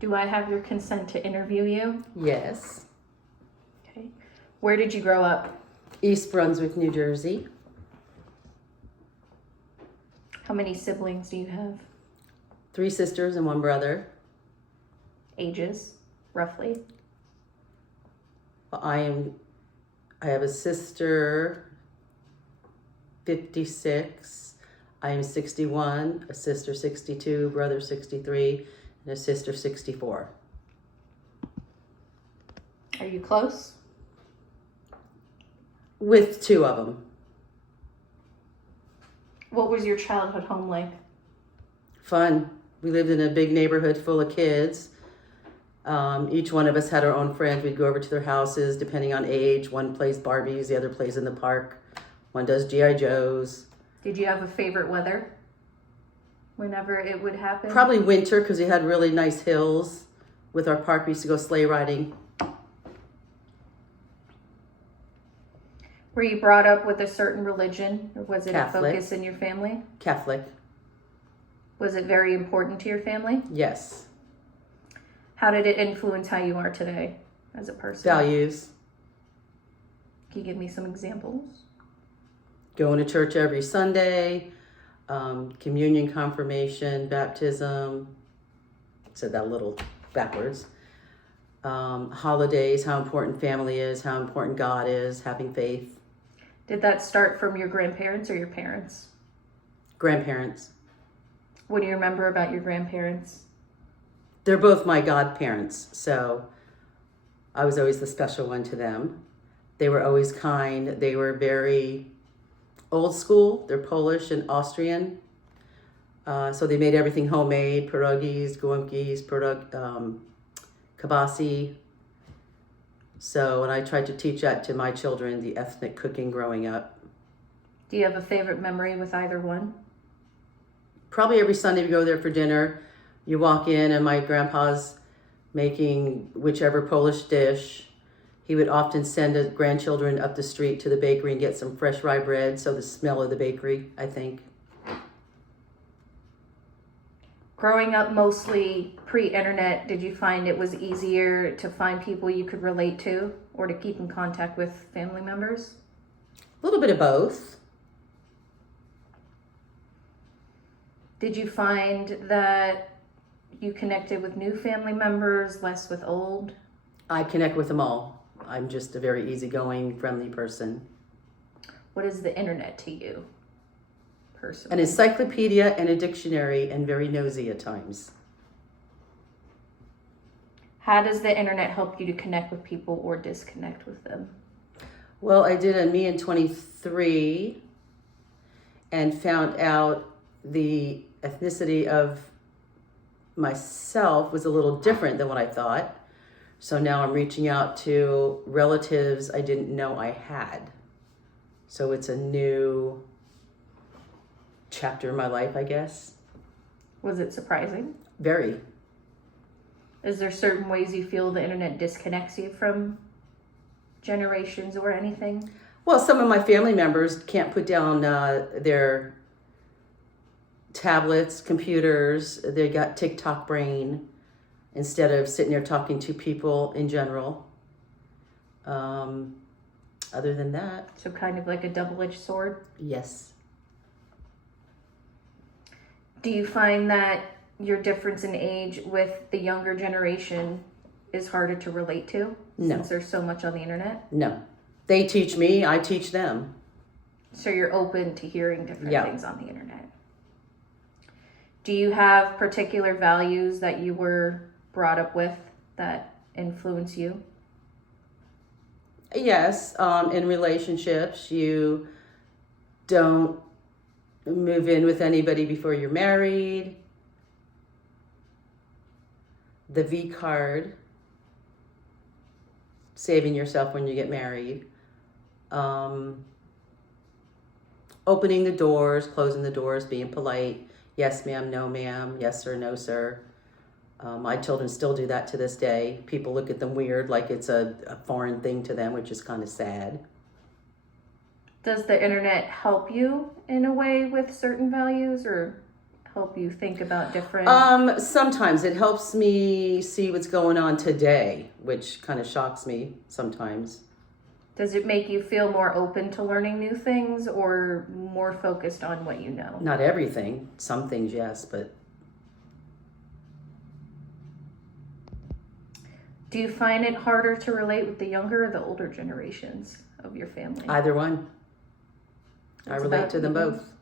Do I have your consent to interview you? Yes. Okay. Where did you grow up? East Brunswick, New Jersey. How many siblings do you have? 3 sisters and 1 brother. Ages, roughly? I have a sister, 56. I am 61, a sister 62, brother 63, and a sister 64. Are you close? With 2 of them. What was your childhood home like? Fun. We lived in a big neighborhood full of kids. Each one of us had our own friends. We'd go over to their houses depending on age. One plays Barbies, the other plays in the park. One does G.I. Joes. Did you have a favorite weather whenever it would happen? Probably winter because we had really nice hills. With our park, we used to go sleigh riding. Were you brought up with a certain religion, or was it Catholic. a focus in your family? Catholic. Was it very important to your family? Yes. How did it influence how you are today as a person? Values. Can you give me some examples? Going to church every Sunday. Communion, confirmation, baptism. Said that a little backwards. Holidays, how important family is, how important God is, having faith. Did that start from your grandparents or your parents? Grandparents. What do you remember about your grandparents? They're both my godparents, so I was always the special one to them. They were always kind. They were very old school. They're Polish and Austrian. So they made everything homemade, pierogies, gołąbkis, kibasi. So, and I tried to teach that to my children, the ethnic cooking growing up. Do you have a favorite memory with either one? Probably every Sunday we go there for dinner. You walk in and my grandpa's making whichever Polish dish. He would often send his grandchildren up the street to the bakery and get some fresh rye bread. So the smell of the bakery, I think. Growing up mostly pre-internet, did you find it was easier to find people you could relate to or to keep in contact with family members? A little bit of both. Did you find that you connected with new family members, less with old? I connect with them all. I'm just a very easygoing, friendly person. What is the internet to you, personally? An encyclopedia and a dictionary, and very nosy at times. How does the internet help you to connect with people or disconnect with them? Well, I did a Me in 23 and found out the ethnicity of myself was a little different than what I thought. So now I'm reaching out to relatives I didn't know I had. So it's a new chapter in my life, I guess. Was it surprising? Very. Is there certain ways you feel the internet disconnects you from generations or anything? Well, some of my family members can't put down their tablets, computers. They got TikTok brain instead of sitting there talking to people in general. Other than that, So kind of like a double-edged sword. yes. Do you find that your difference in age with the younger generation is harder to relate to? No. Since there's so much on the internet? No. They teach me, I teach them. So you're open to hearing different Yeah. things on the internet. Do you have particular values that you were brought up with that influence you? Yes, in relationships, you don't move in with anybody before you're married. The V card, saving yourself when you get married. Opening the doors, closing the doors, being polite. Yes, ma'am, no, ma'am. Yes, sir, no, sir. My children still do that to this day. People look at them weird, like it's a foreign thing to them, which is kind of sad. Does the internet help you in a way with certain values or help you think about different? Sometimes it helps me see what's going on today, which kind of shocks me sometimes. Does it make you feel more open to learning new things or more focused on what you know? Not everything. Some things, yes, but Do you find it harder to relate with the younger or the older generations of your family? either one. I It's relate about to them even. both.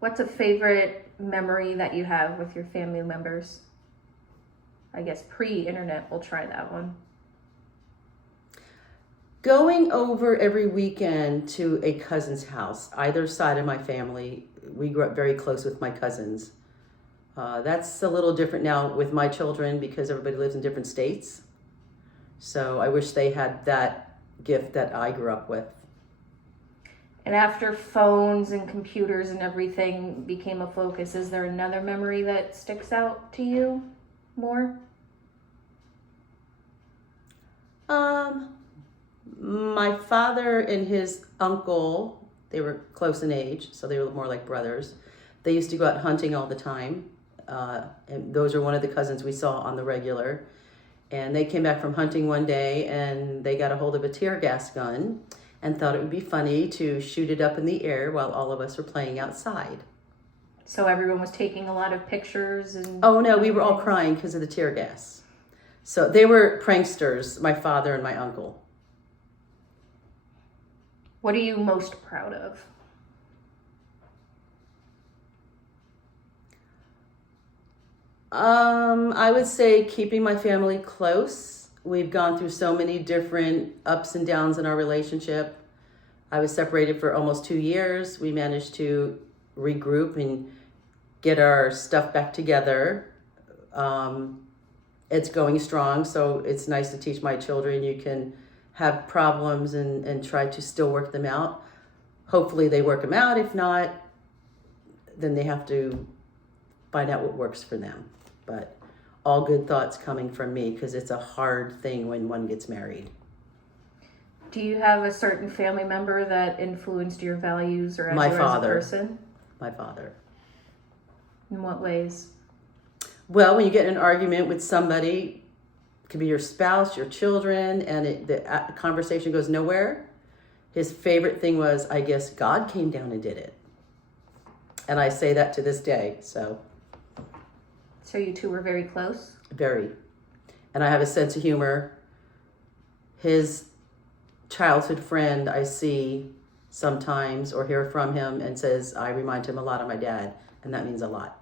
What's a favorite memory that you have with your family members? I guess pre-internet, we'll try that one. Going over every weekend to a cousin's house, either side of my family, we grew up very close with my cousins. That's a little different now with my children because everybody lives in different states. So I wish they had that gift that I grew up with. And after phones and computers and everything became a focus, is there another memory that sticks out to you more? My father and his uncle, they were close in age, so they were more like brothers. They used to go out hunting all the time. And those are one of the cousins we saw on the regular. And they came back from hunting one day and they got a hold of a tear gas gun and thought it would be funny to shoot it up in the air while all of us were playing outside. So everyone was taking a lot of pictures and... Oh no, we were all crying because of the tear gas. So they were pranksters, my father and my uncle. What are you most proud of? I would say keeping my family close. We've gone through so many different ups and downs in our relationship. I was separated for almost 2 years. We managed to regroup and get our stuff back together. It's going strong, so it's nice to teach my children you can have problems and try to still work them out. Hopefully they work them out. If not, then they have to find out what works for them. But all good thoughts coming from me because it's a hard thing when one gets married. Do you have a certain family member that influenced your values or as My you father. as a person? My father. In what ways? Well, when you get in an argument with somebody, it could be your spouse, your children, and the conversation goes nowhere. His favorite thing was, I guess God came down and did it. And I say that to this day, so So you two were very close? very. And I have a sense of humor. His childhood friend I see sometimes or hear from him and says, I remind him a lot of my dad, and that means a lot.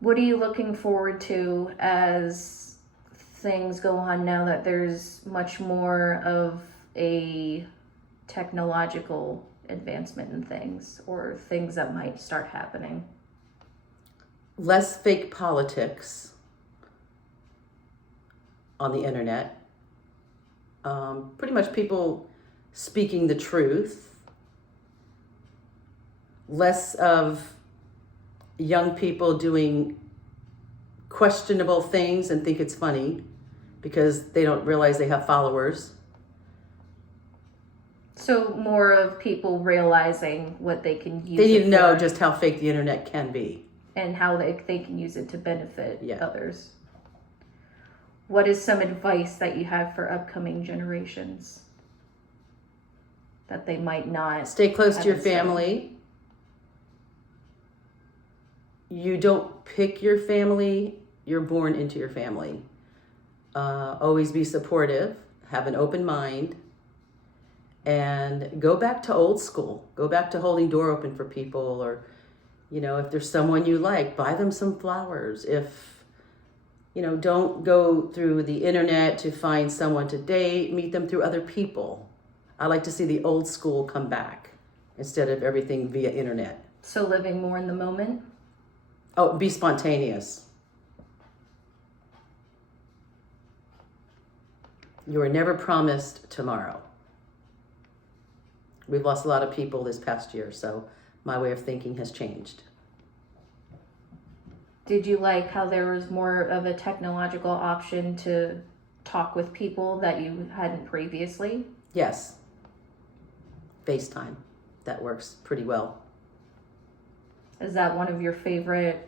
What are you looking forward to as things go on now that there's much more of a technological advancement in things or things that might start happening? Less fake politics on the internet. Pretty much people speaking the truth. Less of young people doing questionable things and think it's funny because they don't realize they have followers. So more of people realizing what they can use They need it to know for just how fake the internet can be. and how they can use it to benefit Yeah. others. What is some advice that you have for upcoming generations that they might not? Stay close to your Haven't started. family. You don't pick your family, you're born into your family. Always be supportive, have an open mind, and go back to old school. Go back to holding door open for people, or, if there's someone you like, buy them some flowers. If, don't go through the internet to find someone to date, meet them through other people. I like to see the old school come back instead of everything via internet. So living more in the moment? Oh, be spontaneous. You are never promised tomorrow. We've lost a lot of people this past year, so my way of thinking has changed. Did you like how there was more of a technological option to talk with people that you hadn't previously? Yes. FaceTime. that works pretty well. Is that one of your favorite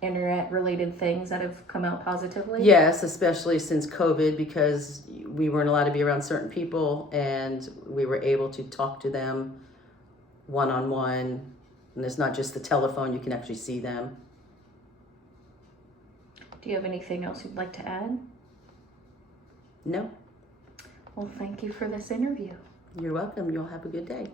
internet related things that have come out positively? Yes, especially since COVID, because we weren't allowed to be around certain people and we were able to talk to them one-on-one. And it's not just the telephone, you can actually see them. Do you have anything else you'd like to add? No, Well, thank you for this interview. you're welcome. You'll have a good day.